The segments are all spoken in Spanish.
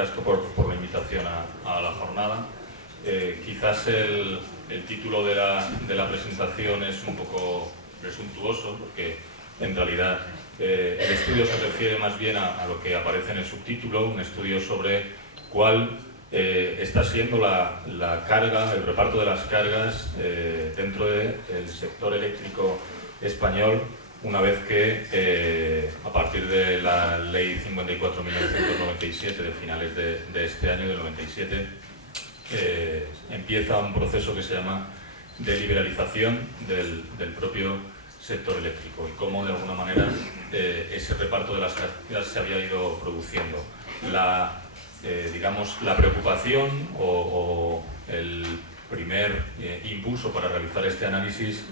ricasco por la invitación a la jornada. Quizás el título de la presentación es un poco presuntuoso, porque en realidad el estudio se refiere más bien a lo que aparece en el subtítulo, un estudio sobre cuál está siendo la carga, el reparto de las cargas dentro del sector eléctrico español, una vez que a partir de la Ley 54.997 de finales de este año, del 97, empieza un proceso que se llama de liberalización del propio sector eléctrico y cómo de alguna manera ese reparto de las cargas se había ido produciendo. Digamos, la preocupación o el primer impulso para realizar este análisis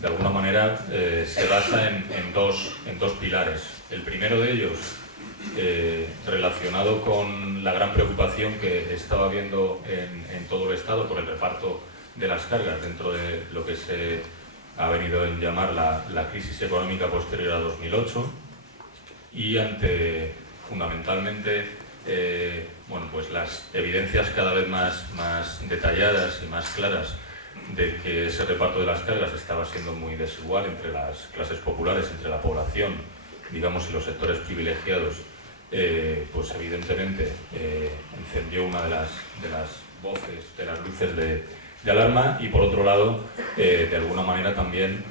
de alguna manera se basa en dos pilares. El primero de ellos, relacionado con la gran preocupación que estaba habiendo en todo el Estado por el reparto de las cargas dentro de lo que se ha venido a llamar la crisis económica posterior a 2008, y ante fundamentalmente pues las evidencias cada vez más detalladas y más claras de que ese reparto de las cargas estaba siendo muy desigual entre las clases populares, entre la población, digamos, y los sectores privilegiados, pues evidentemente encendió una de las voces, de las luces de alarma, y por otro lado, de alguna manera también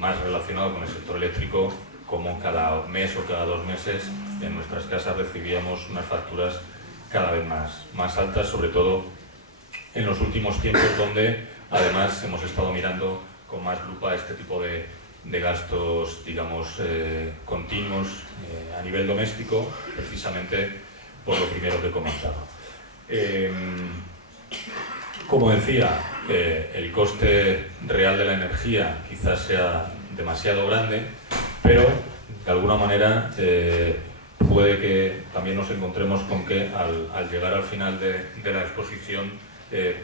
más relacionado con el sector eléctrico, como cada mes o cada 2 meses en nuestras casas recibíamos unas facturas cada vez más altas, sobre todo en los últimos tiempos, donde además hemos estado mirando con más lupa este tipo de gastos, digamos, continuos a nivel doméstico, precisamente por lo primero que he comentado. Como decía, el coste real de la energía quizás sea demasiado grande, pero de alguna manera puede que también nos encontremos con que al llegar al final de la exposición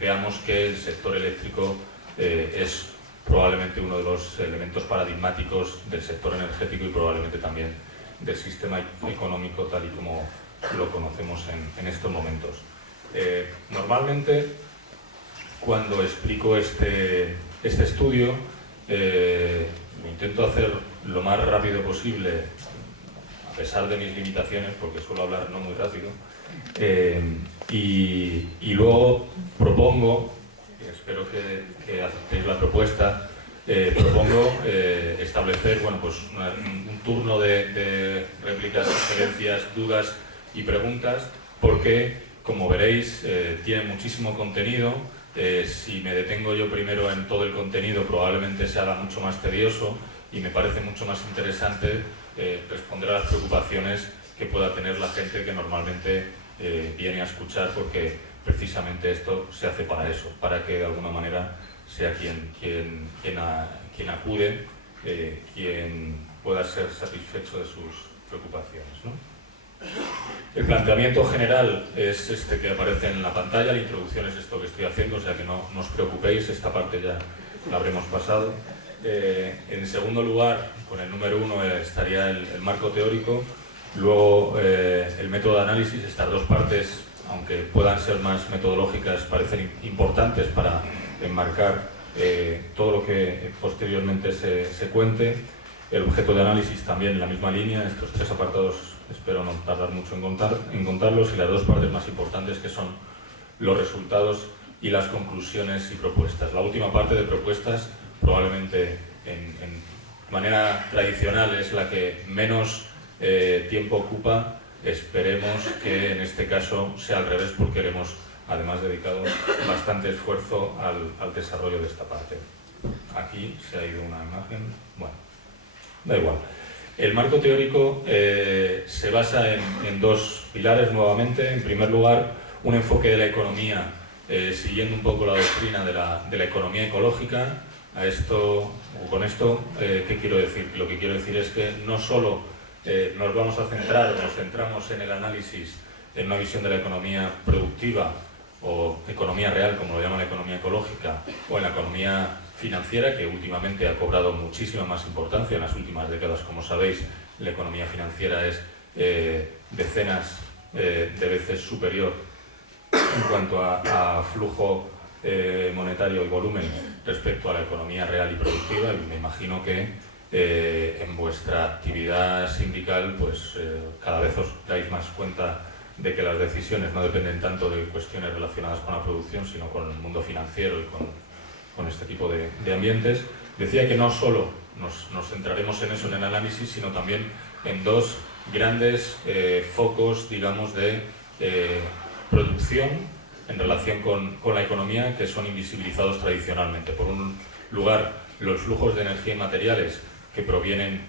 veamos que el sector eléctrico es probablemente uno de los elementos paradigmáticos del sector energético y probablemente también del sistema económico tal y como lo conocemos en estos momentos. Normalmente, cuando explico este estudio, lo intento hacer lo más rápido posible, a pesar de mis limitaciones, porque suelo hablar no muy rápido, y luego propongo, y espero que aceptéis la propuesta, propongo establecer pues un turno de réplicas, sugerencias, dudas y preguntas, porque, como veréis, tiene muchísimo contenido. Si me detengo yo primero en todo el contenido, probablemente se haga mucho más tedioso, y me parece mucho más interesante responder a las preocupaciones que pueda tener la gente que normalmente viene a escuchar, porque precisamente esto se hace para eso, para que de alguna manera sea quien acude, quien pueda ser satisfecho de sus preocupaciones, ¿no? El planteamiento general es este que aparece en la pantalla. La introducción es esto que estoy haciendo, o sea que no os preocupéis, esta parte ya la habremos pasado. En segundo lugar, con el número 1 estaría el marco teórico, luego el método de análisis. Estas dos partes, aunque puedan ser más metodológicas, parecen importantes para enmarcar todo lo que posteriormente se cuente. El objeto de análisis también en la misma línea. Estos 3 apartados espero no tardar mucho en contarlos, y las 2 partes más importantes, que son los resultados y las conclusiones y propuestas. La última parte de propuestas, probablemente en manera tradicional, es la que menos tiempo ocupa. Esperemos que en este caso sea al revés, porque le hemos además dedicado bastante esfuerzo al desarrollo de esta parte. Aquí se ha ido una imagen, bueno, da igual. El marco teórico se basa en 2 pilares nuevamente. En primer lugar, un enfoque de la economía siguiendo un poco la doctrina de la economía ecológica. Con esto, ¿qué quiero decir? Lo que quiero decir es que no solo nos centramos en el análisis en una visión de la economía productiva o economía real, como lo llaman la economía ecológica, o en la economía financiera, que últimamente ha cobrado muchísima más importancia en las últimas décadas. Como sabéis, la economía financiera es decenas de veces superior en cuanto a flujo monetario y volumen respecto a la economía real y productiva, y me imagino que en vuestra actividad sindical pues cada vez os dais más cuenta de que las decisiones no dependen tanto de cuestiones relacionadas con la producción, sino con el mundo financiero y con este tipo de ambientes. Decía que no solo nos centraremos en eso, en el análisis, sino también en dos grandes focos, digamos, de producción en relación con la economía, que son invisibilizados tradicionalmente. Por un lugar, los flujos de energía y materiales que provienen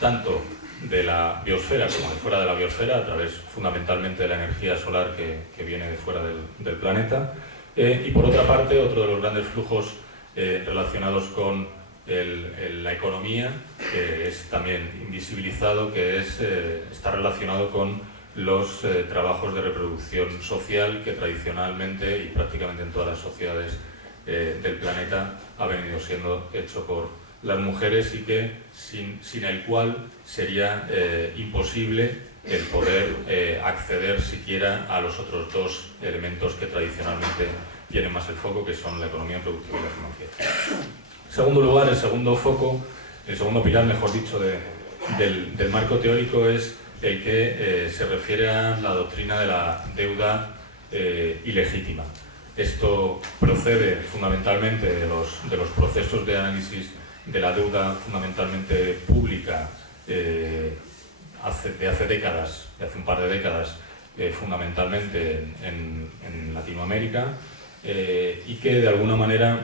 tanto de la biosfera como de fuera de la biosfera, a través fundamentalmente de la energía solar que viene de fuera del planeta. Y por otra parte, otro de los grandes flujos relacionados con la economía, que es también invisibilizado, que está relacionado con los trabajos de reproducción social que tradicionalmente y prácticamente en todas las sociedades del planeta ha venido siendo hecho por las mujeres, y que sin el cual sería imposible el poder acceder siquiera a los otros dos elementos que tradicionalmente tienen más el foco, que son la economía productiva y la financiera. En segundo lugar, el segundo foco, el segundo pilar, mejor dicho, del marco teórico es el que se refiere a la doctrina de la deuda ilegítima. Esto procede fundamentalmente de los procesos de análisis de la deuda fundamentalmente pública de hace décadas, de hace un par de décadas, fundamentalmente en Latinoamérica, y que de alguna manera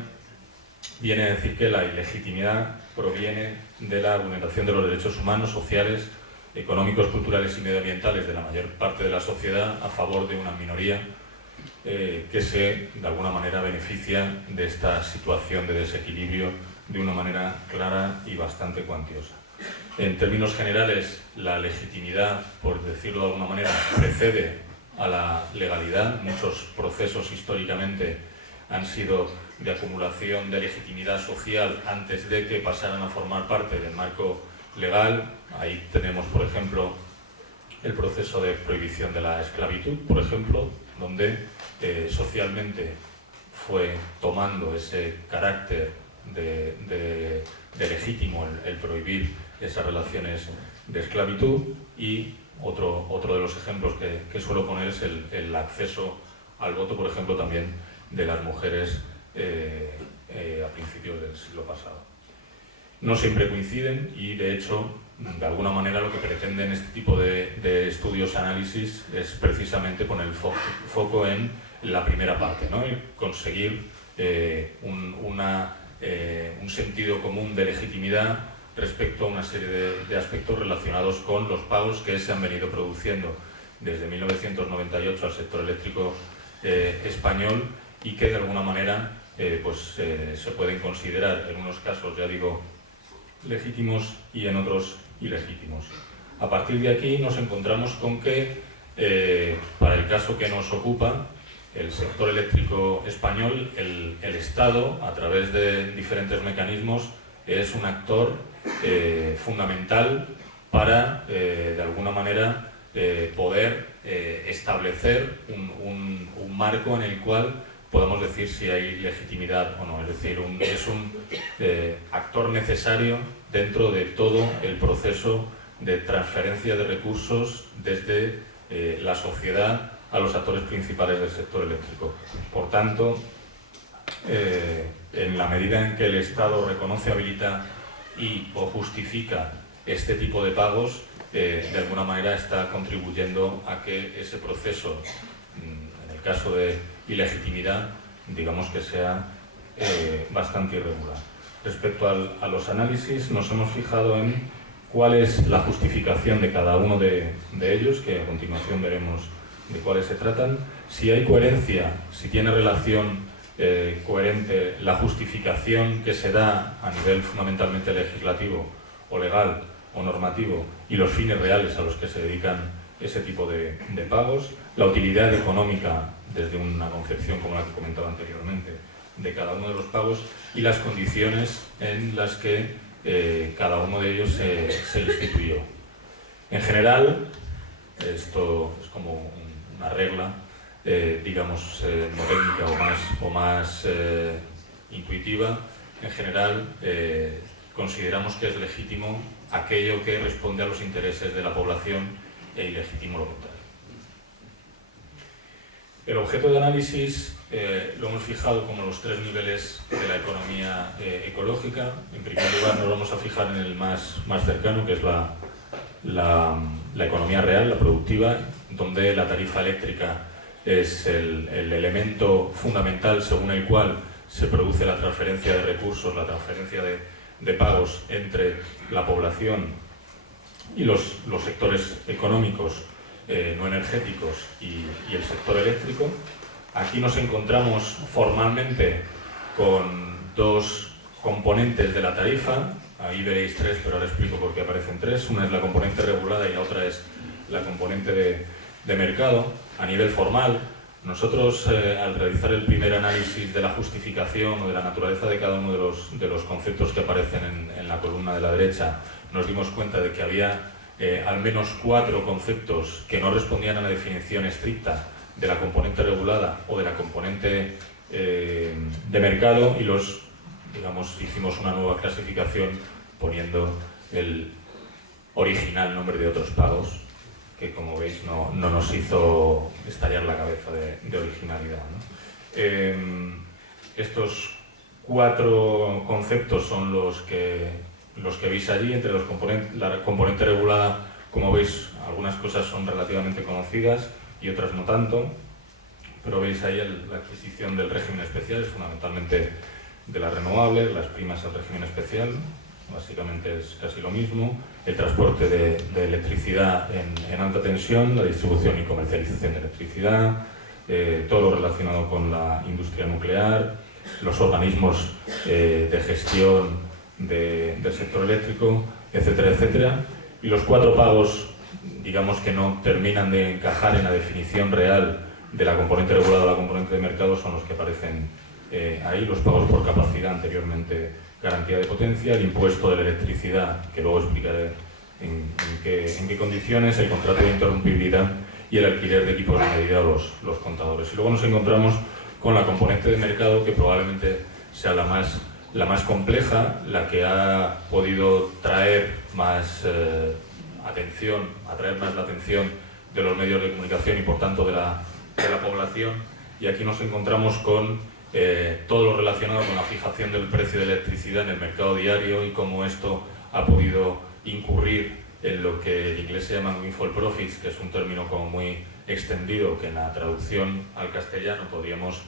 viene a decir que la ilegitimidad proviene de la vulneración de los derechos humanos, sociales, económicos, culturales y medioambientales de la mayor parte de la sociedad a favor de una minoría que se, de alguna manera, beneficia de esta situación de desequilibrio de una manera clara y bastante cuantiosa. En términos generales, la legitimidad, por decirlo de alguna manera, precede a la legalidad. Muchos procesos históricamente han sido de acumulación de legitimidad social antes de que pasaran a formar parte del marco legal. Ahí tenemos, por ejemplo, el proceso de prohibición de la esclavitud, por ejemplo, donde socialmente fue tomando ese carácter de legítimo el prohibir esas relaciones de esclavitud. Y otro de los ejemplos que suelo poner es el acceso al voto, por ejemplo, también de las mujeres a principios del siglo pasado. No siempre coinciden y, de hecho, de alguna manera lo que pretenden este tipo de estudios, análisis, es precisamente poner el foco en la primera parte, ¿no? Y conseguir un sentido común de legitimidad respecto a una serie de aspectos relacionados con los pagos que se han venido produciendo desde 1998 al sector eléctrico español, y que de alguna manera se pueden considerar en unos casos, ya digo, legítimos y en otros ilegítimos. A partir de aquí nos encontramos con que, para el caso que nos ocupa, el sector eléctrico español, el Estado, a través de diferentes mecanismos, es un actor fundamental para, de alguna manera, poder establecer un marco en el cual podamos decir si hay legitimidad o no. Es decir, es un actor necesario dentro de todo el proceso de transferencia de recursos desde la sociedad a los actores principales del sector eléctrico. Por tanto, en la medida en que el Estado reconoce, habilita o justifica este tipo de pagos, de alguna manera está contribuyendo a que ese proceso, en el caso de ilegitimidad, digamos que sea bastante irregular. Respecto a los análisis, nos hemos fijado en cuál es la justificación de cada uno de ellos, que a continuación veremos de cuáles se tratan, si hay coherencia, si tiene relación coherente la justificación que se da a nivel fundamentalmente legislativo o legal o normativo y los fines reales a los que se dedican ese tipo de pagos, la utilidad económica desde una concepción como la que comentaba anteriormente de cada uno de los pagos, y las condiciones en las que cada uno de ellos se instituyó. En general, esto es como una regla, digamos, no técnica o más intuitiva. En general, consideramos que es legítimo aquello que responde a los intereses de la población e ilegítimo lo contrario. El objeto de análisis lo hemos fijado como los 3 niveles de la economía ecológica. En primer lugar, nos vamos a fijar en el más cercano, que es la economía real, la productiva, donde la tarifa eléctrica es el elemento fundamental según el cual se produce la transferencia de recursos, la transferencia de pagos entre la población y los sectores económicos no energéticos y el sector eléctrico. Aquí nos encontramos formalmente con 2 componentes de la tarifa. Ahí veréis 3, pero ahora explico por qué aparecen 3. Una es la componente regulada y la otra es la componente de mercado. A nivel formal, nosotros al realizar el primer análisis de la justificación o de la naturaleza de cada uno de los conceptos que aparecen en la columna de la derecha, nos dimos cuenta de que había al menos 4 conceptos que no respondían a la definición estricta de la componente regulada o de la componente de mercado, y hicimos una nueva clasificación poniendo el original nombre de otros pagos, que como veis no nos hizo estallar la cabeza de originalidad, ¿no? Estos 4 conceptos son los que veis allí. Entre la componente regulada, como veis, algunas cosas son relativamente conocidas y otras no tanto, pero veis ahí la adquisición del régimen especial, es fundamentalmente de las renovables, las primas al régimen especial, básicamente es casi lo mismo, el transporte de electricidad en alta tensión, la distribución y comercialización de electricidad, todo lo relacionado con la industria nuclear, los organismos de gestión del sector eléctrico, etcétera, etcétera. Y los 4 pagos, digamos, que no terminan de encajar en la definición real de la componente regulada o la componente de mercado, son los que aparecen ahí: los pagos por capacidad, anteriormente garantía de potencia, el impuesto de la electricidad, que luego explicaré en qué condiciones, el contrato de interrumpibilidad y el alquiler de equipos de medida o los contadores. Y luego nos encontramos con la componente de mercado, que probablemente sea la más compleja, la que ha podido traer más atraer más la atención de los medios de comunicación y por tanto de la población. Y aquí nos encontramos con todo lo relacionado con la fijación del precio de electricidad en el mercado diario y cómo esto ha podido incurrir en lo que en inglés se llaman windfall profits, que es un término como muy extendido, que en la traducción al castellano podríamos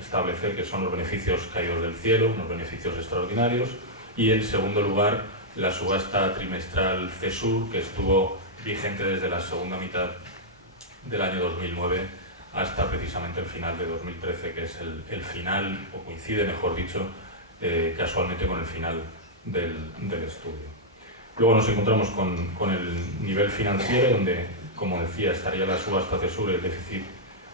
establecer que son los beneficios caídos del cielo, unos beneficios extraordinarios. Y en segundo lugar, la subasta trimestral CESUR, que estuvo vigente desde la segunda mitad del año 2009 hasta precisamente el final de 2013, que es el final, o coincide, mejor dicho, casualmente con el final del estudio. Luego nos encontramos con el nivel financiero, donde, como decía, estaría la subasta CESUR, el déficit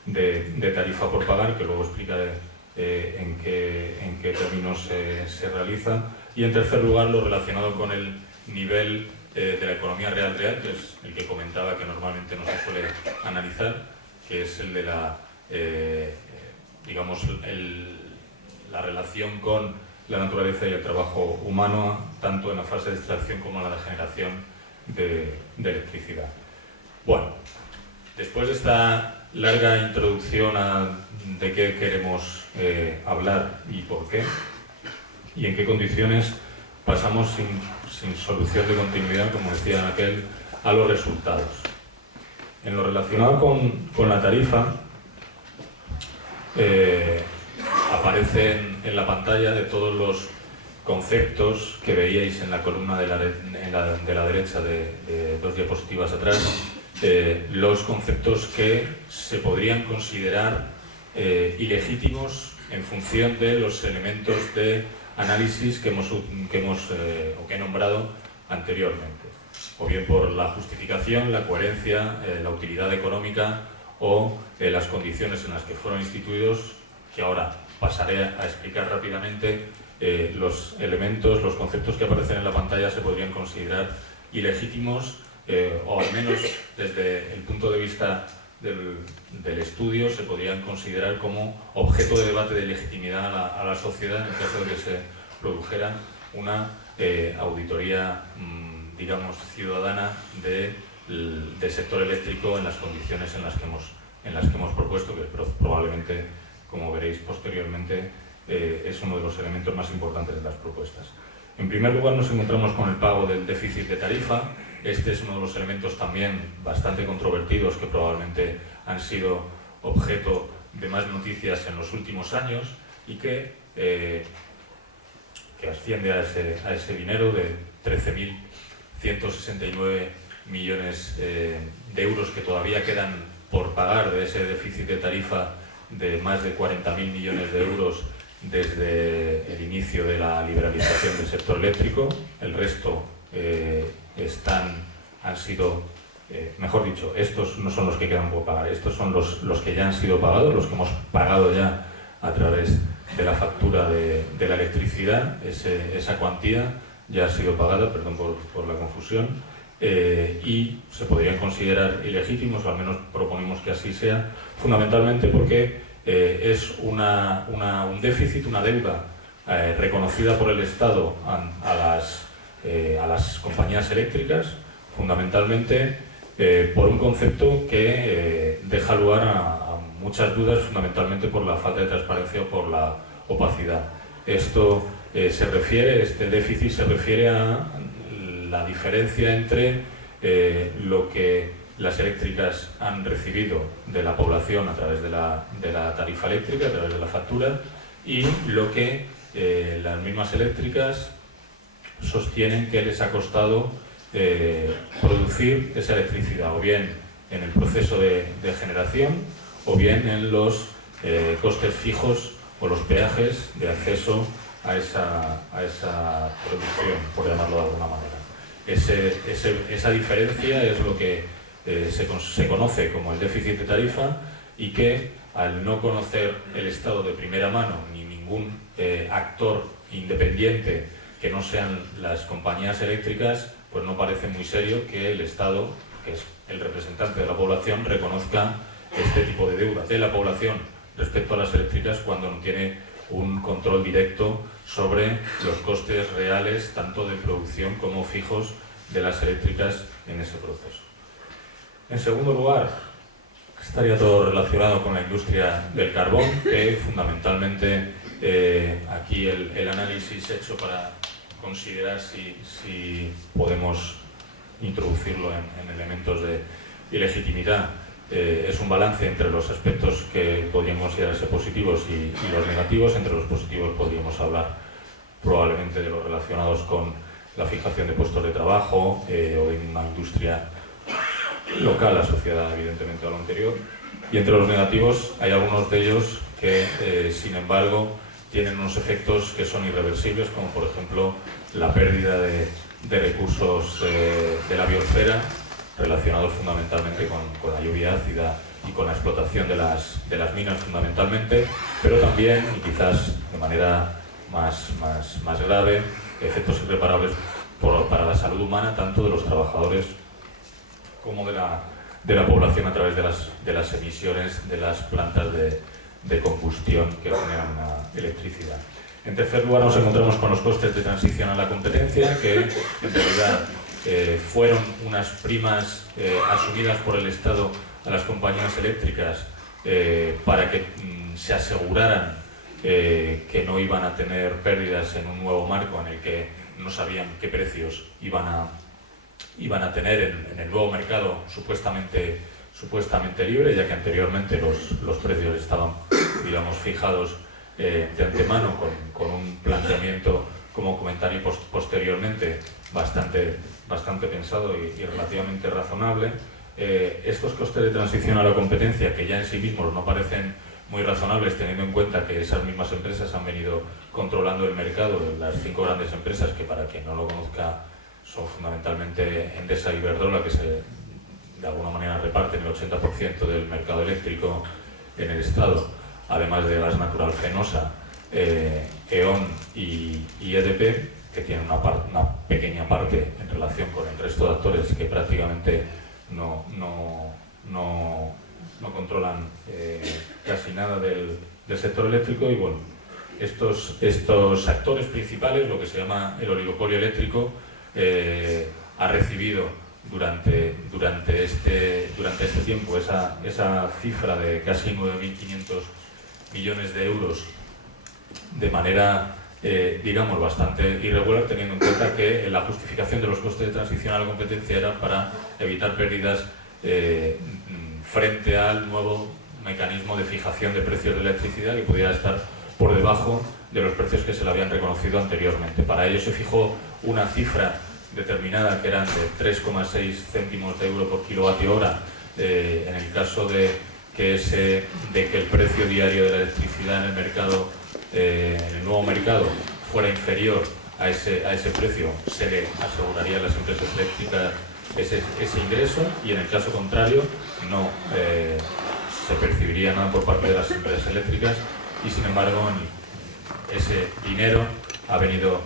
de tarifa por pagar, que luego explicaré en qué términos se realiza. Y en tercer lugar, lo relacionado con el nivel de la economía real, que es el que comentaba que normalmente no se suele analizar, que es el de la relación con la naturaleza y el trabajo humano, tanto en la fase de extracción como en la generación de electricidad. Bueno, después de esta larga introducción de qué queremos hablar y por qué, y en qué condiciones, pasamos sin solución de continuidad, como decía aquel, a los resultados. En lo relacionado con la tarifa, aparecen en la pantalla, de todos los conceptos que veíais en la columna de la derecha de 2 diapositivas atrás, los conceptos que se podrían considerar ilegítimos en función de los elementos de análisis que he nombrado anteriormente, o bien por la justificación, la coherencia, la utilidad económica o las condiciones en las que fueron instituidos, que ahora pasaré a explicar rápidamente. Los elementos, los conceptos que aparecen en la pantalla se podrían considerar ilegítimos o al menos desde el punto de vista del estudio, se podrían considerar como objeto de debate de legitimidad a la sociedad en el caso de que se produjera una auditoría, digamos, ciudadana del sector eléctrico en las condiciones en las que hemos propuesto, que probablemente, como veréis posteriormente, es uno de los elementos más importantes de las propuestas. En primer lugar, nos encontramos con el pago del déficit de tarifa. Este es uno de los elementos también bastante controvertidos que probablemente han sido objeto de más noticias en los últimos años y que asciende a ese dinero de 13.169 millones de euros que todavía quedan por pagar de ese déficit de tarifa de más de 40.000 millones de euros desde el inicio de la liberalización del sector eléctrico. El resto han sido, mejor dicho, estos no son los que quedan por pagar, estos son los que ya han sido pagados, los que hemos pagado ya a través de la factura de la electricidad. Esa cuantía ya ha sido pagada, perdón por la confusión, y se podrían considerar ilegítimos, o al menos proponemos que así sea, fundamentalmente porque es un déficit, una deuda reconocida por el Estado a las compañías eléctricas, fundamentalmente por un concepto que deja lugar a muchas dudas, fundamentalmente por la falta de transparencia o por la opacidad. Este déficit se refiere a la diferencia entre lo que las eléctricas han recibido de la población a través de la tarifa eléctrica, a través de la factura, y lo que las mismas eléctricas sostienen que les ha costado producir esa electricidad, o bien en el proceso de generación, o bien en los costes fijos o los peajes de acceso a esa producción, por llamarlo de alguna manera. Esa diferencia es lo que se conoce como el déficit de tarifa, y que, al no conocer el Estado de primera mano ni ningún actor independiente que no sean las compañías eléctricas, pues no parece muy serio que el Estado, que es el representante de la población, reconozca este tipo de deuda de la población respecto a las eléctricas cuando no tiene un control directo sobre los costes reales, tanto de producción como fijos, de las eléctricas en ese proceso. En segundo lugar, estaría todo relacionado con la industria del carbón, que fundamentalmente aquí el análisis hecho para considerar si podemos introducirlo en elementos de ilegitimidad es un balance entre los aspectos que podrían considerarse positivos y los negativos. Entre los positivos podríamos hablar probablemente de los relacionados con la fijación de puestos de trabajo o en una industria local asociada evidentemente a lo anterior, y entre los negativos hay algunos de ellos que sin embargo tienen unos efectos que son irreversibles, como por ejemplo la pérdida de recursos de la biosfera, relacionados fundamentalmente con la lluvia ácida y con la explotación de las minas fundamentalmente, pero también, y quizás de manera más grave, efectos irreparables para la salud humana, tanto de los trabajadores como de la población, a través de las emisiones de las plantas de combustión que generan electricidad. En tercer lugar, nos encontramos con los costes de transición a la competencia, que en realidad fueron unas primas asumidas por el Estado a las compañías eléctricas para que se aseguraran que no iban a tener pérdidas en un nuevo marco en el que no sabían qué precios iban a tener en el nuevo mercado supuestamente libre, ya que anteriormente los precios estaban, digamos, fijados de antemano con un planteamiento, como comentario posteriormente, bastante pensado y relativamente razonable. Estos costes de transición a la competencia, que ya en sí mismos no parecen muy razonables, teniendo en cuenta que esas mismas empresas han venido controlando el mercado, las 5 grandes empresas, que para quien no lo conozca son fundamentalmente Endesa y Iberdrola, que de alguna manera reparten el 80% del mercado eléctrico en el Estado, además de Gas Natural Fenosa, E.ON y EDP. que tienen una pequeña parte en relación con el resto de actores que prácticamente no controlan casi nada del sector eléctrico. Y bueno, estos actores principales, lo que se llama el oligopolio eléctrico, ha recibido durante este tiempo esa cifra de casi 9.500 millones de euros de manera, digamos, bastante irregular, teniendo en cuenta que la justificación de los costes de transición a la competencia era para evitar pérdidas frente al nuevo mecanismo de fijación de precios de electricidad, que pudiera estar por debajo de los precios que se le habían reconocido anteriormente. Para ello se fijó una cifra determinada que eran de 3,6 céntimos de euro por kilovatio hora en el caso de que el precio diario de la electricidad en el mercado, en el nuevo mercado, fuera inferior a ese precio, se le aseguraría a las empresas eléctricas ese ingreso, y en el caso contrario no se percibiría nada por parte de las empresas eléctricas, y sin embargo ese dinero ha venido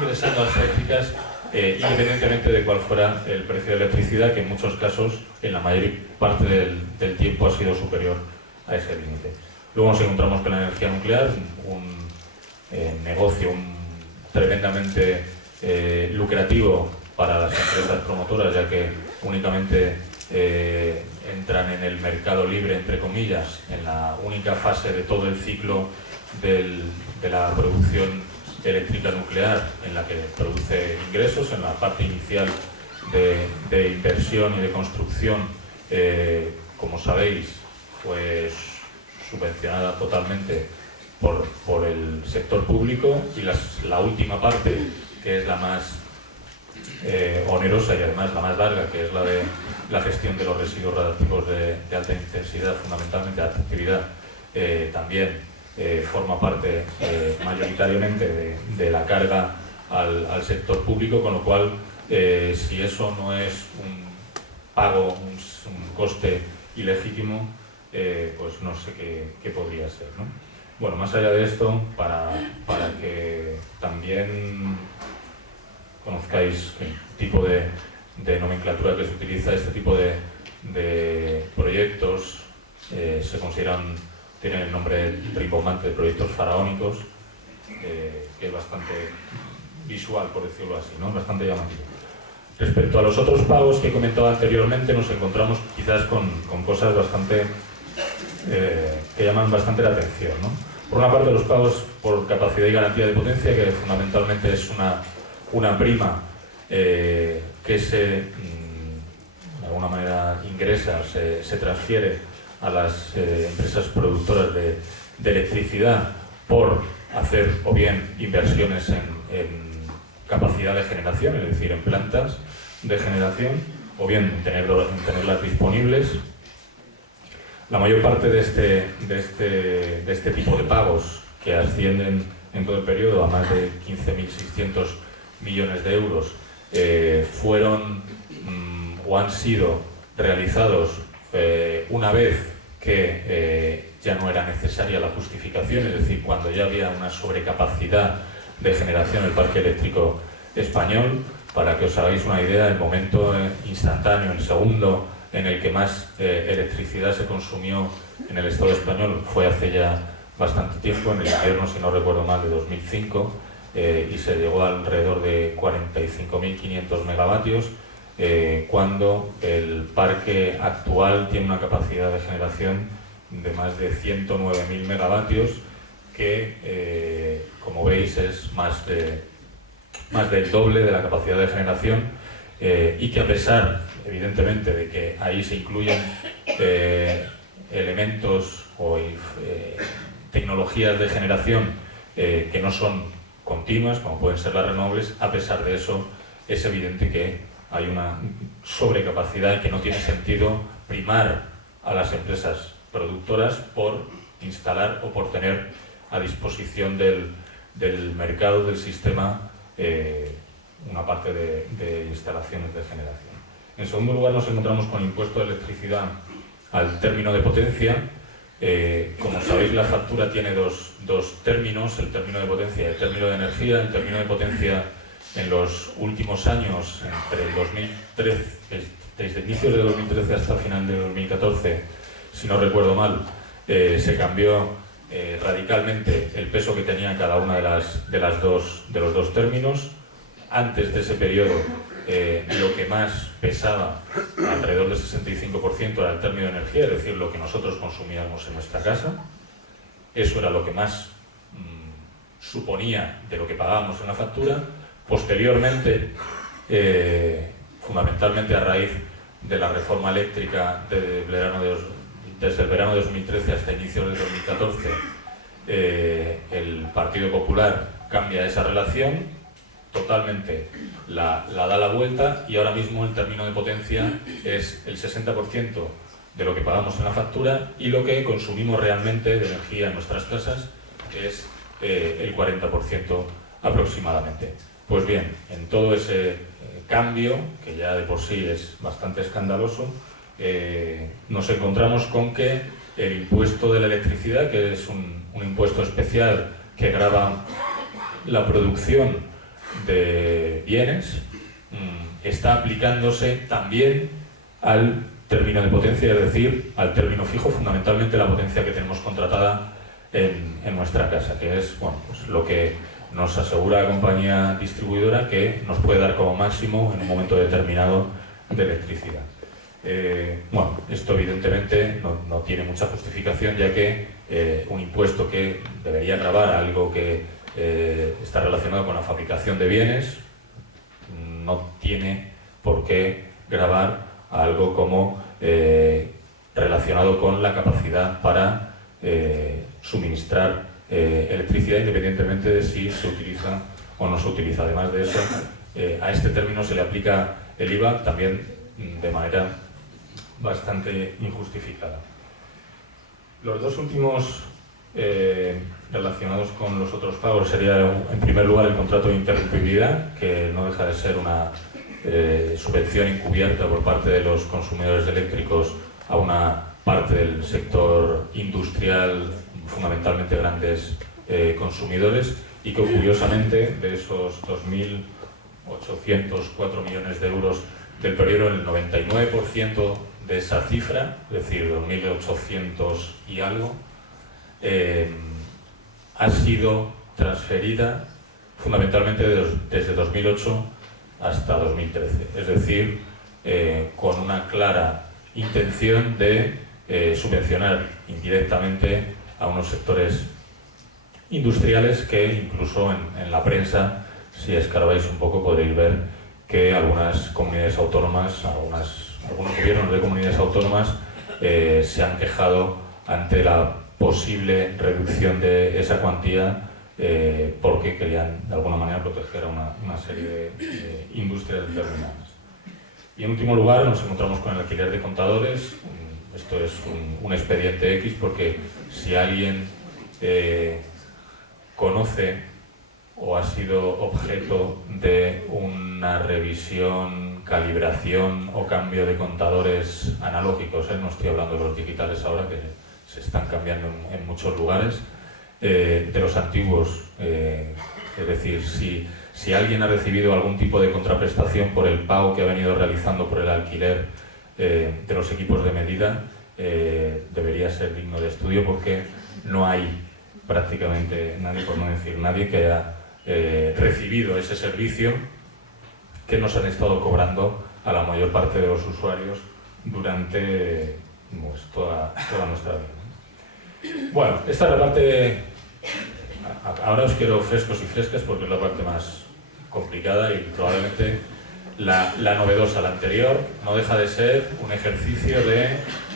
ingresando a las eléctricas independientemente de cuál fuera el precio de electricidad, que en muchos casos, en la mayor parte del tiempo, ha sido superior a ese límite. Luego nos encontramos con la energía nuclear, un negocio tremendamente lucrativo para las empresas promotoras, ya que únicamente entran en el mercado libre, entre comillas, en la única fase de todo el ciclo de la producción eléctrica nuclear, en la que produce ingresos. En la parte inicial de inversión y de construcción, como sabéis, fue subvencionada totalmente por el sector público, y la última parte, que es la más onerosa y además la más larga, que es la de la gestión de los residuos radiactivos de alta intensidad, fundamentalmente de alta actividad, también forma parte mayoritariamente de la carga al sector público, con lo cual si eso no es un pago, un coste ilegítimo, pues no sé qué podría ser, ¿no? Bueno, más allá de esto, para que también conozcáis el tipo de nomenclatura que se utiliza, este tipo de proyectos se consideran, tienen el nombre rimbombante de proyectos faraónicos, que es bastante visual, por decirlo así, ¿no? Bastante llamativo. Respecto a los otros pagos que he comentado anteriormente, nos encontramos quizás con cosas bastante que llaman bastante la atención, ¿no? Por una parte, los pagos por capacidad y garantía de potencia, que fundamentalmente es una prima que de alguna manera ingresa, se transfiere a las empresas productoras de electricidad por hacer o bien inversiones en capacidad de generación, es decir, en plantas de generación, o bien tenerlas disponibles. La mayor parte de este tipo de pagos, que ascienden en todo el periodo a más de 15.600 millones de euros, fueron o han sido realizados una vez que ya no era necesaria la justificación, es decir, cuando ya había una sobrecapacidad de generación en el parque eléctrico español. Para que os hagáis una idea, el momento instantáneo, el segundo en el que más electricidad se consumió en el Estado español fue hace ya bastante tiempo, en el invierno, si no recuerdo mal, de 2005, y se llegó a alrededor de 45.500 megavatios, cuando el parque actual tiene una capacidad de generación de más de 109.000 megavatios, que como veis es más del doble de la capacidad de generación, y que a pesar, evidentemente, de que ahí se incluyen elementos o tecnologías de generación que no son continuas, como pueden ser las renovables, a pesar de eso es evidente que hay una sobrecapacidad y que no tiene sentido primar a las empresas productoras por instalar o por tener a disposición del mercado, del sistema, una parte de instalaciones de generación. En segundo lugar, nos encontramos con el impuesto de electricidad al término de potencia, Como sabéis, la factura tiene dos términos, el término de potencia y el término de energía. El término de potencia en los últimos años, entre el 2013, desde inicios de 2013 hasta final de 2014, si no recuerdo mal, se cambió radicalmente el peso que tenía cada una de los dos términos. Antes de ese periodo, lo que más pesaba, alrededor del 65%, era el término de energía, es decir, lo que nosotros consumíamos en nuestra casa. Eso era lo que más suponía de lo que pagábamos en la factura. Posteriormente, fundamentalmente a raíz de la reforma eléctrica desde el verano de 2013 hasta inicios de 2014, el Partido Popular cambia esa relación, totalmente la da la vuelta, y ahora mismo el término de potencia es el 60% de lo que pagamos en la factura, y lo que consumimos realmente de energía en nuestras casas es el 40% aproximadamente. Pues bien, en todo ese cambio, que ya de por sí es bastante escandaloso, nos encontramos con que el impuesto de la electricidad, que es un impuesto especial que grava la producción de bienes, está aplicándose también al término de potencia, es decir, al término fijo, fundamentalmente la potencia que tenemos contratada en nuestra casa, que es, bueno, pues lo que nos asegura la compañía distribuidora que nos puede dar como máximo en un momento determinado de electricidad. Bueno, esto evidentemente no tiene mucha justificación, ya que un impuesto que debería gravar algo que está relacionado con la fabricación de bienes no tiene por qué gravar algo como relacionado con la capacidad para suministrar electricidad, independientemente de si se utiliza o no se utiliza. Además de eso, a este término se le aplica el IVA también de manera bastante injustificada. Los dos últimos relacionados con los otros pagos sería, en primer lugar, el contrato de interrumpibilidad, que no deja de ser una subvención encubierta por parte de los consumidores eléctricos a una parte del sector industrial, fundamentalmente grandes consumidores, y que curiosamente de esos 2.804 millones de euros del periodo, el 99% de esa cifra, es decir, 2.800 y algo, ha sido transferida fundamentalmente desde 2008 hasta 2013, es decir, con una clara intención de subvencionar indirectamente a unos sectores industriales que incluso en la prensa, si escarbáis un poco, podréis ver que algunas comunidades autónomas, algunos gobiernos de comunidades autónomas se han quejado ante la posible reducción de esa cuantía porque querían de alguna manera proteger a una serie de industrias determinadas. Y en último lugar nos encontramos con el alquiler de contadores. Esto es un expediente X, porque si alguien conoce o ha sido objeto de una revisión, calibración o cambio de contadores analógicos, no estoy hablando de los digitales ahora, que se están cambiando en muchos lugares, de los antiguos, es decir, si alguien ha recibido algún tipo de contraprestación por el pago que ha venido realizando por el alquiler de los equipos de medida, debería ser digno de estudio, porque no hay prácticamente nadie, por no decir nadie, que haya recibido ese servicio que nos han estado cobrando a la mayor parte de los usuarios durante pues, toda nuestra vida. Bueno, esta es la parte. Ahora os quiero frescos y frescas, porque es la parte más complicada y probablemente la novedosa. La anterior no deja de ser un ejercicio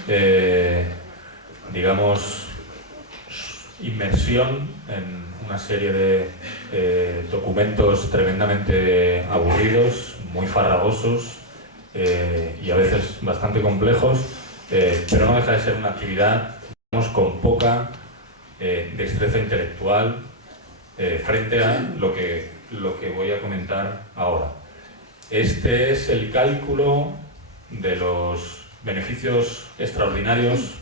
de, digamos, inmersión en una serie de documentos tremendamente aburridos, muy farragosos y a veces bastante complejos, pero no deja de ser una actividad, digamos, con poca destreza intelectual frente a lo que voy a comentar ahora. Este es el cálculo de los beneficios extraordinarios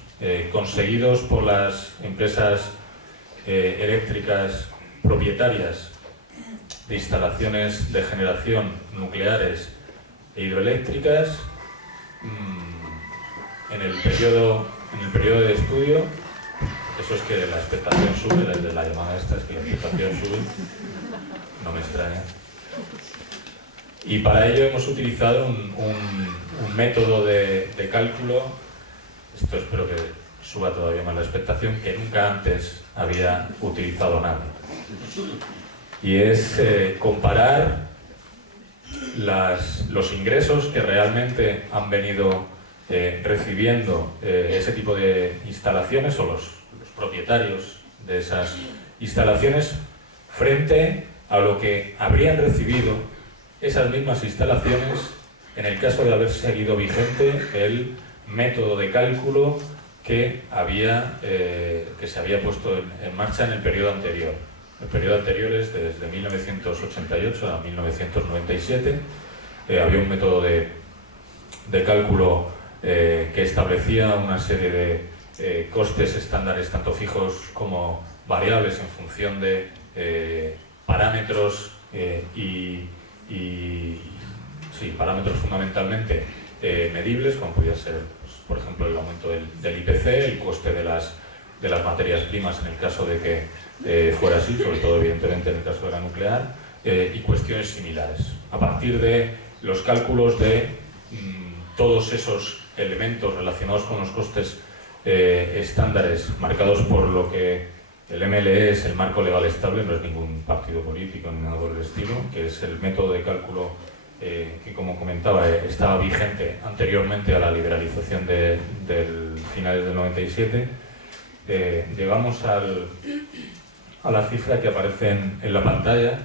conseguidos por las empresas eléctricas propietarias de instalaciones de generación nucleares e hidroeléctricas en el periodo de estudio. Eso es que la expectación sube, la llamada esta es que la expectación sube, no me extraña. Y para ello hemos utilizado un método de cálculo, esto espero que suba todavía más la expectación, que nunca antes había utilizado nadie. Y es comparar los ingresos que realmente han venido recibiendo ese tipo de instalaciones o los propietarios de esas instalaciones frente a lo que habrían recibido esas mismas instalaciones en el caso de haber seguido vigente el método de cálculo que se había puesto en marcha en el periodo anterior. El periodo anterior es desde 1988 a 1997. Había un método de cálculo que establecía una serie de costes estándares, tanto fijos como variables, en función de parámetros parámetros fundamentalmente medibles, como podía ser, pues, por ejemplo, el aumento del IPC, el coste de las materias primas en el caso de que fuera así, sobre todo evidentemente en el caso de la nuclear, y cuestiones similares. A partir de los cálculos de todos esos elementos relacionados con los costes estándares marcados por lo que el MLE es el marco legal estable, no es ningún partido político ni nada por el estilo, que es el método de cálculo que, como comentaba, estaba vigente anteriormente a la liberalización del finales del 97. Llegamos a la cifra que aparece en la pantalla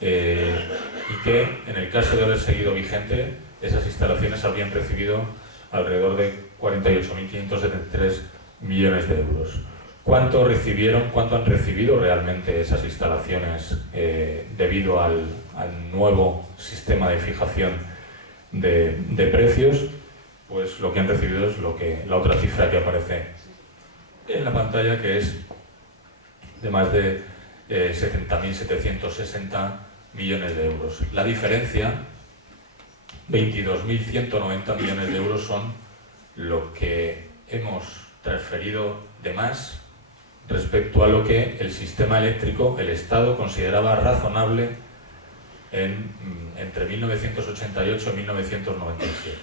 y que, en el caso de haber seguido vigente, esas instalaciones habrían recibido alrededor de 48.573 millones de euros. ¿Cuánto han recibido realmente esas instalaciones debido al nuevo sistema de fijación de precios? Pues lo que han recibido es la otra cifra que aparece en la pantalla, que es de más de 70.760 millones de euros. La diferencia, 22.190 millones de euros, son lo que hemos transferido de más respecto a lo que el sistema eléctrico, el Estado, consideraba razonable entre 1988 y 1997.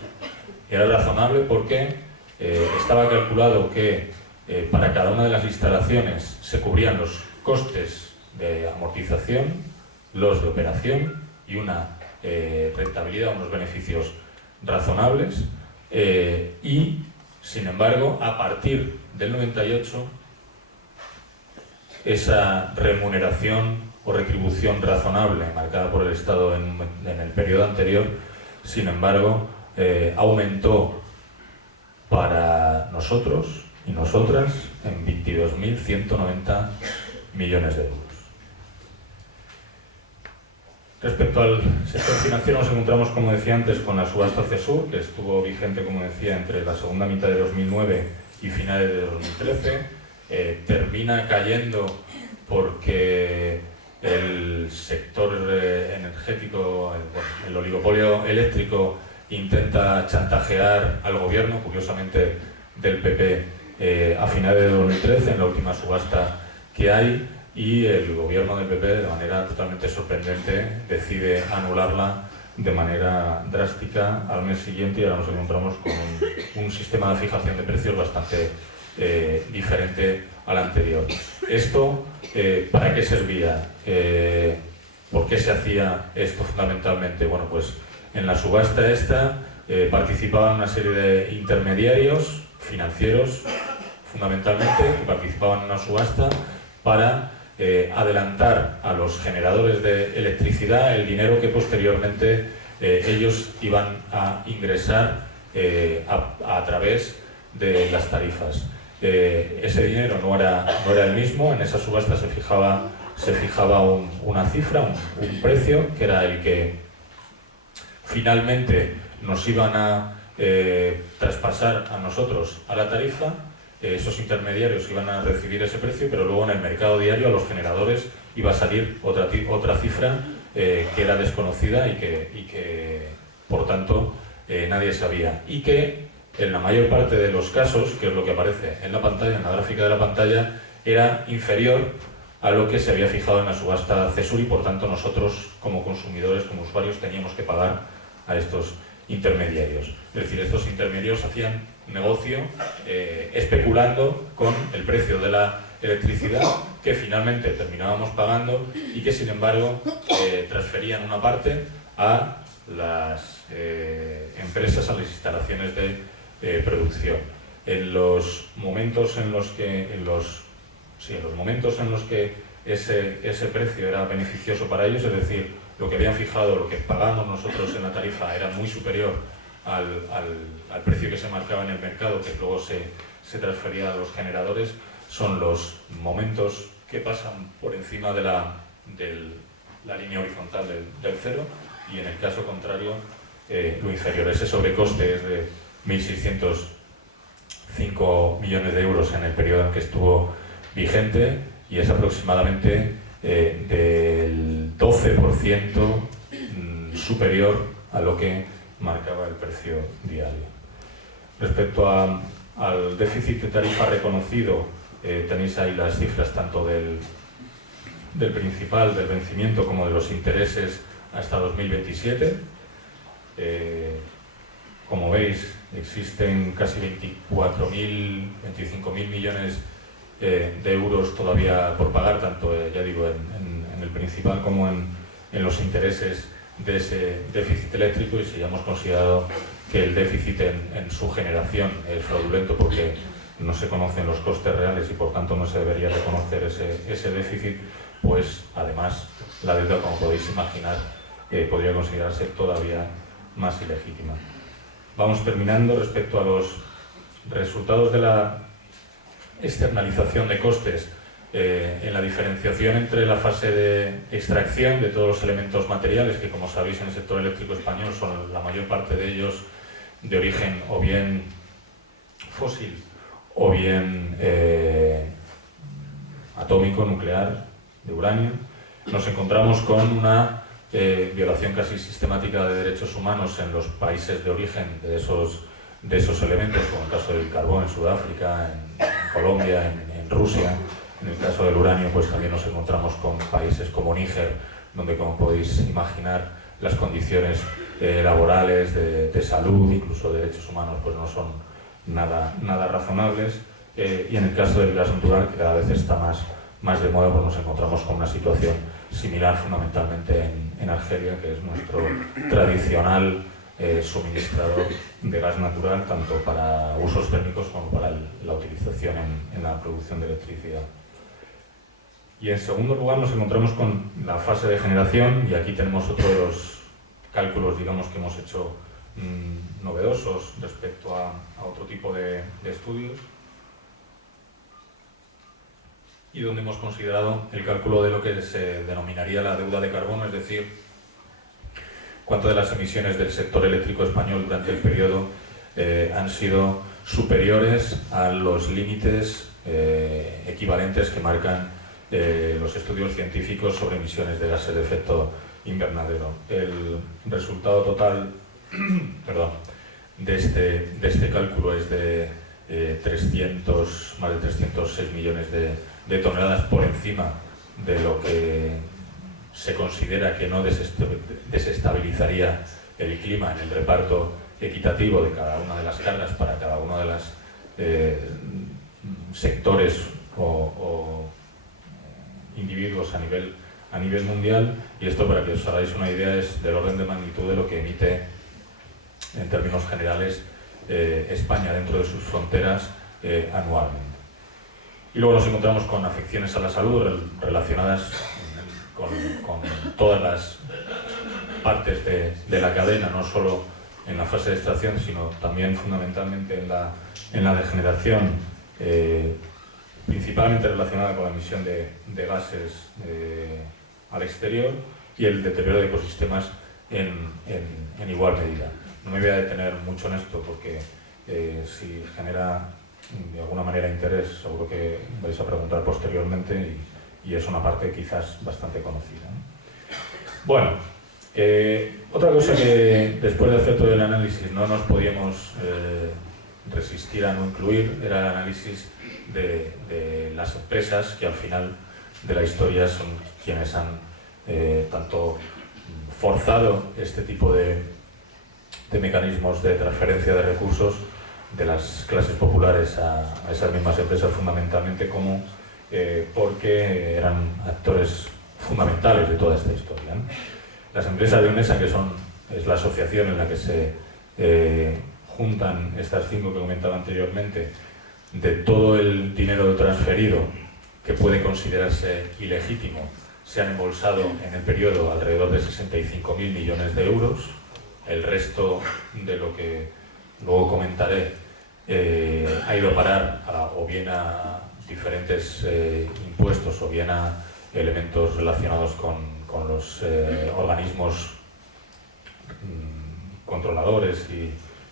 Era razonable porque estaba calculado que para cada una de las instalaciones se cubrían los costes de amortización, los de operación y una rentabilidad, unos beneficios razonables, y sin embargo, a partir del 98, esa remuneración o retribución razonable marcada por el Estado en el periodo anterior, sin embargo, aumentó para nosotros y nosotras en 22.190 millones de euros. Respecto al sector financiero, nos encontramos, como decía antes, con la subasta CESUR, que estuvo vigente, como decía, entre la segunda mitad de 2009 y finales de 2013. Termina cayendo porque el sector energético, el oligopolio eléctrico, intenta chantajear al gobierno, curiosamente del PP, a finales de 2013, en la última subasta que hay, y el gobierno del PP, de manera totalmente sorprendente, decide anularla de manera drástica al mes siguiente, y ahora nos encontramos con un sistema de fijación de precios bastante diferente al anterior. ¿Esto para qué servía? ¿Por qué se hacía esto fundamentalmente? Bueno, pues en la subasta esta participaban una serie de intermediarios financieros, fundamentalmente, que participaban en una subasta para adelantar a los generadores de electricidad el dinero que posteriormente ellos iban a ingresar a través de las tarifas. Ese dinero no era el mismo. En esa subasta se fijaba una cifra, un precio, que era el que finalmente nos iban a traspasar a nosotros a la tarifa, esos intermediarios iban a recibir ese precio, pero luego en el mercado diario a los generadores iba a salir otra cifra que era desconocida y que por tanto nadie sabía. Y que en la mayor parte de los casos, que es lo que aparece en la pantalla, en la gráfica de la pantalla, era inferior a lo que se había fijado en la subasta CESUR y por tanto nosotros como consumidores, como usuarios, teníamos que pagar a estos intermediarios. Es decir, estos intermediarios hacían negocio especulando con el precio de la electricidad que finalmente terminábamos pagando y que sin embargo transferían una parte a las empresas, a las instalaciones de producción. En los momentos en los que ese precio era beneficioso para ellos, es decir, lo que habían fijado, lo que pagamos nosotros en la tarifa era muy superior al precio que se marcaba en el mercado, que luego se transfería a los generadores, son los momentos que pasan por encima de la línea horizontal del cero, y en el caso contrario lo inferior. Ese sobrecoste es de 1.605 millones de euros en el periodo en que estuvo vigente y es aproximadamente del 12% superior a lo que marcaba el precio diario. Respecto al déficit de tarifa reconocido, tenéis ahí las cifras tanto del principal, del vencimiento, como de los intereses hasta 2027. Como veis, existen casi 25.000 millones de euros todavía por pagar, tanto, ya digo, en el principal como en los intereses de ese déficit eléctrico, y si ya hemos considerado que el déficit en su generación es fraudulento porque no se conocen los costes reales y por tanto no se debería reconocer ese déficit, pues además la deuda, como podéis imaginar, podría considerarse todavía más ilegítima. Vamos terminando. Respecto a los resultados de la externalización de costes, en la diferenciación entre la fase de extracción de todos los elementos materiales, que como sabéis en el sector eléctrico español son la mayor parte de ellos de origen o bien fósil o bien atómico, nuclear, de uranio, nos encontramos con una violación casi sistemática de derechos humanos en los países de origen de esos elementos, como el caso del carbón en Sudáfrica, en Colombia, en Rusia. En el caso del uranio, pues también nos encontramos con países como Níger, donde, como podéis imaginar, las condiciones laborales, de salud, incluso de derechos humanos, pues no son nada razonables. Y en el caso del gas natural, que cada vez está más de moda, pues nos encontramos con una situación similar fundamentalmente en Argelia, que es nuestro tradicional suministrador de gas natural, tanto para usos térmicos como para la utilización en la producción de electricidad. Y en segundo lugar nos encontramos con la fase de generación, y aquí tenemos otro de los cálculos, digamos, que hemos hecho novedosos respecto a otro tipo de estudios, y donde hemos considerado el cálculo de lo que se denominaría la deuda de carbono, es decir, cuánto de las emisiones del sector eléctrico español durante el periodo han sido superiores a los límites equivalentes que marcan los estudios científicos sobre emisiones de gases de efecto invernadero. El resultado total de este cálculo es de más de 306 millones de toneladas por encima de lo que se considera que no desestabilizaría el clima en el reparto equitativo de cada una de las cargas para cada uno de los sectores o individuos a nivel mundial, y esto, para que os hagáis una idea, es del orden de magnitud de lo que emite en términos generales España dentro de sus fronteras anualmente. Y luego nos encontramos con afecciones a la salud relacionadas con todas las partes de la cadena, no solo en la fase de extracción, sino también fundamentalmente en la degeneración, principalmente relacionada con la emisión de gases al exterior y el deterioro de ecosistemas en igual medida. No me voy a detener mucho en esto porque si genera de alguna manera interés, seguro que vais a preguntar posteriormente y es una parte quizás bastante conocida, ¿no? Bueno, otra cosa que después de hacer todo el análisis no nos podíamos resistir a no incluir era el análisis de las empresas que al final de la historia son quienes han tanto forzado este tipo de mecanismos de transferencia de recursos de las clases populares a esas mismas empresas fundamentalmente como porque eran actores fundamentales de toda esta historia, ¿no? Las empresas de UNESA, que es la asociación en la que se juntan estas 5 que comentaba anteriormente, de todo el dinero transferido que puede considerarse ilegítimo, se han embolsado en el periodo alrededor de 65.000 millones de euros. El resto de lo que luego comentaré ha ido a parar o bien a diferentes impuestos o bien a elementos relacionados con los organismos controladores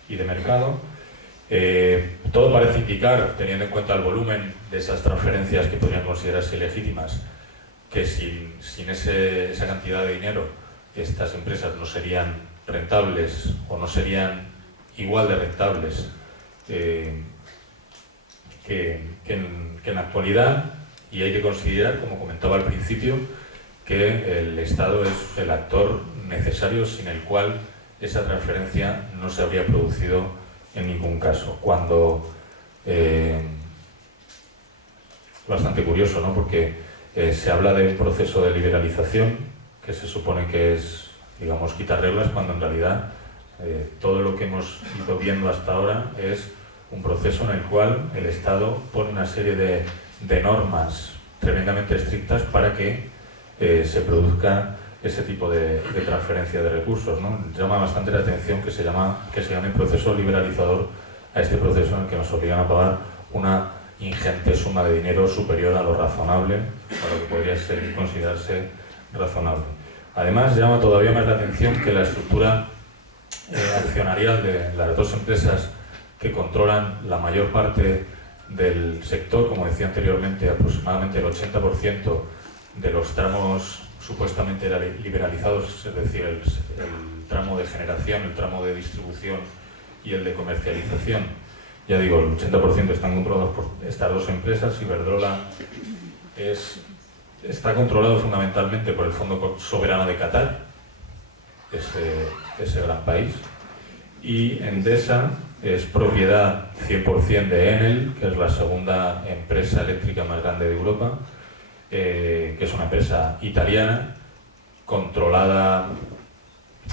y de mercado. Todo parece indicar, teniendo en cuenta el volumen de esas transferencias que podrían considerarse ilegítimas, que sin esa cantidad de dinero estas empresas no serían rentables o no serían igual de rentables que en la actualidad, y hay que considerar, como comentaba al principio, que el Estado es el actor necesario sin el cual esa transferencia no se habría producido en ningún caso. Cuando bastante curioso, ¿no? Porque se habla de un proceso de liberalización que se supone que es, digamos, quitar reglas, cuando en realidad todo lo que hemos ido viendo hasta ahora es un proceso en el cual el Estado pone una serie de normas tremendamente estrictas para que se produzca ese tipo de transferencia de recursos, ¿no? Llama bastante la atención que se llame proceso liberalizador a este proceso en el que nos obligan a pagar una ingente suma de dinero superior a lo razonable, a lo que podría considerarse razonable. Además, llama todavía más la atención que la estructura accionarial de las dos empresas que controlan la mayor parte del sector, como decía anteriormente, aproximadamente el 80% de los tramos supuestamente liberalizados, es decir, el tramo de generación, el tramo de distribución y el de comercialización. Ya digo, el 80% están controlados por estas dos empresas. Iberdrola está controlado fundamentalmente por el Fondo Soberano de Qatar, ese gran país, y Endesa es propiedad 100% de Enel, que es la segunda empresa eléctrica más grande de Europa, que es una empresa italiana, controlada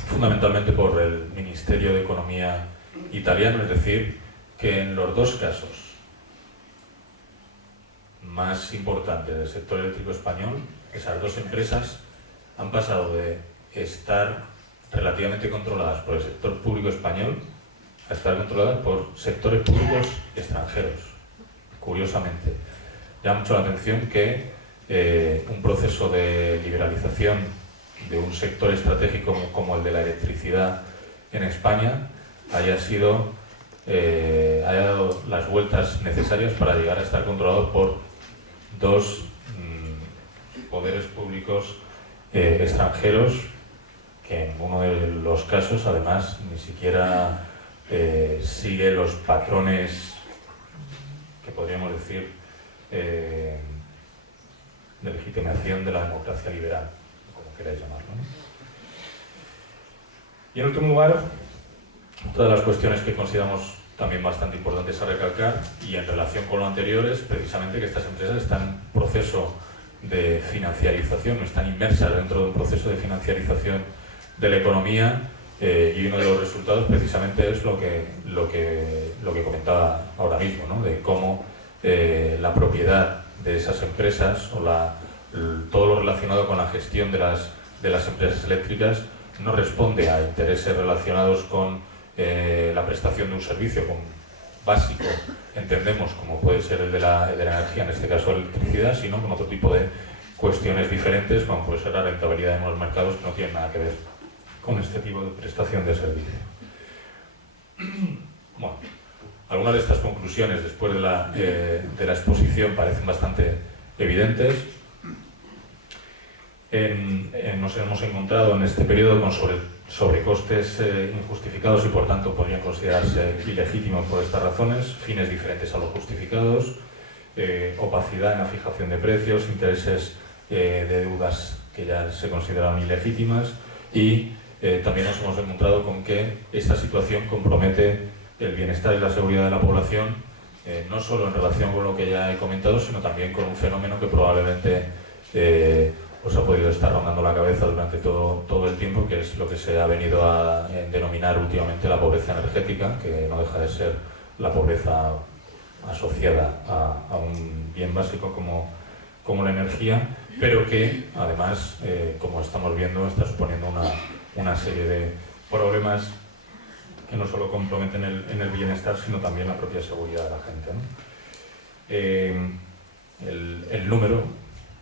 fundamentalmente por el Ministerio de Economía italiano, es decir, que en los dos casos más importantes del sector eléctrico español, esas dos empresas han pasado de estar relativamente controladas por el sector público español a estar controladas por sectores públicos extranjeros. Curiosamente, llama mucho la atención que un proceso de liberalización de un sector estratégico como el de la electricidad en España haya dado las vueltas necesarias para llegar a estar controlado por dos poderes públicos extranjeros, que en uno de los casos además ni siquiera sigue los patrones que podríamos decir de legitimación de la democracia liberal, como queráis llamarlo, ¿no? Y en último lugar, todas las cuestiones que consideramos también bastante importantes a recalcar, y en relación con lo anterior, es precisamente que estas empresas están en proceso de financiarización, están inmersas dentro de un proceso de financiarización de la economía, y uno de los resultados precisamente es lo que comentaba ahora mismo, ¿no? De cómo la propiedad de esas empresas o todo lo relacionado con la gestión de las empresas eléctricas no responde a intereses relacionados con la prestación de un servicio básico, entendemos, como puede ser el de la energía, en este caso la electricidad, sino con otro tipo de cuestiones diferentes, como puede ser la rentabilidad en los mercados, que no tienen nada que ver con este tipo de prestación de servicio. Bueno, Algunas de estas conclusiones, después de la exposición, parecen bastante evidentes. Nos hemos encontrado en este periodo con sobrecostes injustificados y, por tanto, podrían considerarse ilegítimos por estas razones, fines diferentes a los justificados, opacidad en la fijación de precios, intereses de deudas que ya se consideraban ilegítimas, y también nos hemos encontrado con que esta situación compromete el bienestar y la seguridad de la población, no solo en relación con lo que ya he comentado, sino también con un fenómeno que probablemente os ha podido estar rondando la cabeza durante todo el tiempo, que es lo que se ha venido a denominar últimamente la pobreza energética, que no deja de ser la pobreza asociada a un bien básico como la energía, pero que además, como estamos viendo, está suponiendo una serie de problemas que no solo comprometen el bienestar, sino también la propia seguridad de la gente, ¿no? El número,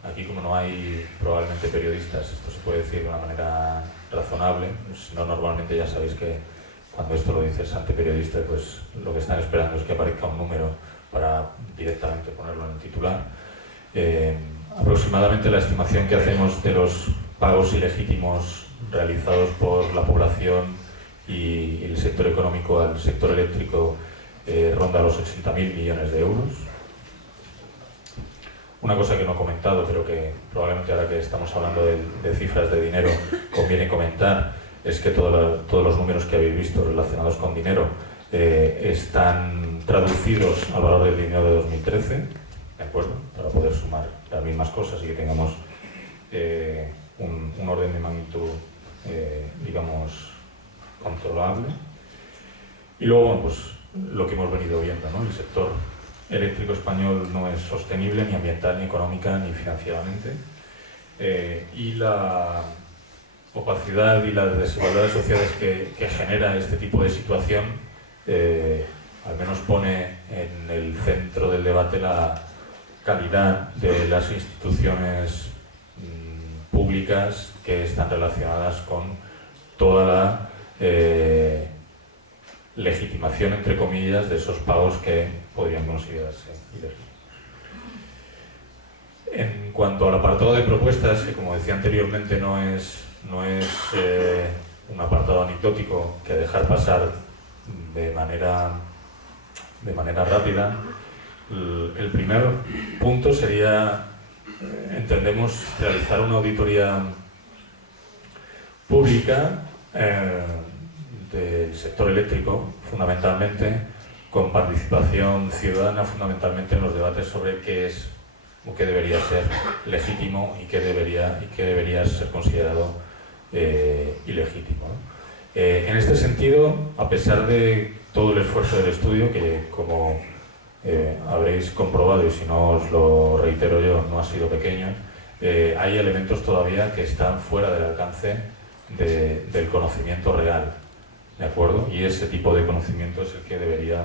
aquí como no hay probablemente periodistas, esto se puede decir de una manera razonable, si no, normalmente ya sabéis que cuando esto lo dices ante periodistas, pues lo que están esperando es que aparezca un número para directamente ponerlo en el titular. Aproximadamente la estimación que hacemos de los pagos ilegítimos realizados por la población y el sector económico al sector eléctrico ronda los 80.000 millones de euros. Una cosa que no he comentado, pero que probablemente ahora que estamos hablando de cifras de dinero conviene comentar, es que todos los números que habéis visto relacionados con dinero están traducidos al valor del dinero de 2013, ¿de acuerdo? Para poder sumar las mismas cosas y que tengamos un orden de magnitud, digamos, controlable. Y luego, bueno, pues lo que hemos venido viendo, ¿no? El sector eléctrico español no es sostenible ni ambiental, ni económica, ni financieramente. Y la opacidad y las desigualdades sociales que genera este tipo de situación al menos pone en el centro del debate la calidad de las instituciones públicas que están relacionadas con toda la legitimación, entre comillas, de esos pagos que podrían considerarse ilegítimos. En cuanto al apartado de propuestas, que como decía anteriormente no es un apartado anecdótico que dejar pasar de manera rápida, el primer punto sería, entendemos, realizar una auditoría pública del sector eléctrico, fundamentalmente, con participación ciudadana, fundamentalmente en los debates sobre qué es o qué debería ser legítimo y qué debería ser considerado ilegítimo, ¿no? En este sentido, a pesar de todo el esfuerzo del estudio, que como habréis comprobado, y si no os lo reitero yo, no ha sido pequeño, hay elementos todavía que están fuera del alcance del conocimiento real, ¿de acuerdo? Y ese tipo de conocimiento es el que debería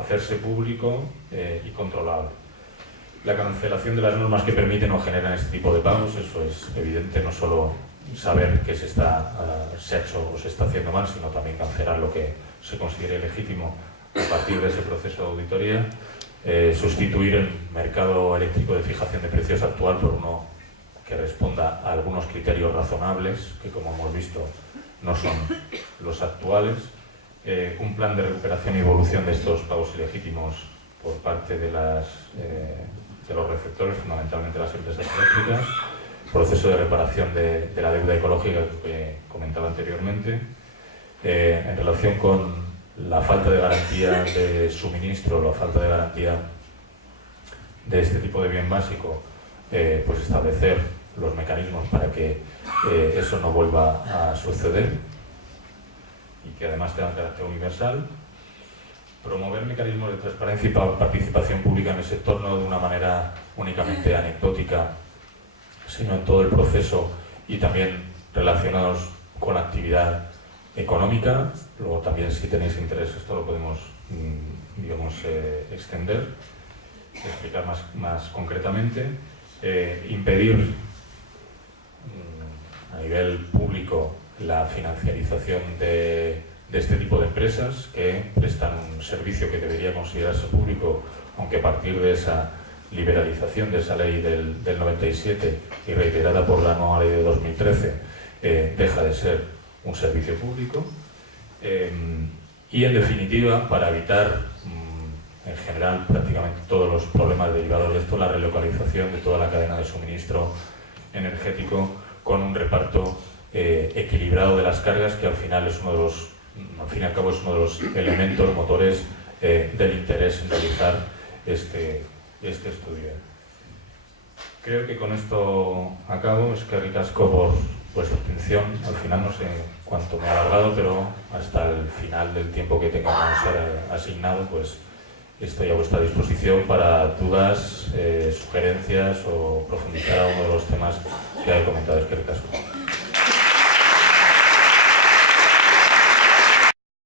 hacerse público y controlable. La cancelación de las normas que permiten o generan este tipo de pagos, eso es evidente, no solo saber que se ha hecho o se está haciendo mal, sino también cancelar lo que se considere legítimo a partir de ese proceso de auditoría, sustituir el mercado eléctrico de fijación de precios actual por uno que responda a algunos criterios razonables, que como hemos visto no son los actuales, un plan de recuperación y evolución de estos pagos ilegítimos por parte de los receptores, fundamentalmente las empresas eléctricas, proceso de reparación de la deuda ecológica que comentaba anteriormente, en relación con la falta de garantía de suministro, la falta de garantía de este tipo de bien básico, pues establecer los mecanismos para que eso no vuelva a suceder y que además tenga carácter universal. Promover mecanismos de transparencia y participación pública en el sector, no de una manera únicamente anecdótica, sino en todo el proceso y también relacionados con la actividad económica. Luego también, si tenéis interés, esto lo podemos digamos, extender, explicar más concretamente. Impedir a nivel público la financiarización de de este tipo de empresas que prestan un servicio que debería considerarse público, aunque a partir de esa liberalización de esa ley del 97 y reiterada por la nueva ley de 2013 deja de ser un servicio público. Y en definitiva, para evitar en general prácticamente todos los problemas derivados de esto, la relocalización de toda la cadena de suministro energético con un reparto equilibrado de las cargas, que al final es uno de los, al fin y al cabo es uno de los elementos motores del interés en realizar este estudio. Creo que con esto acabo. Es que ricasco por vuestra atención. Al final no sé cuánto me ha alargado, pero hasta el final del tiempo que tengamos asignado, pues estoy a vuestra disposición para dudas, sugerencias o profundizar a uno de los temas que he comentado. Es que ricasco.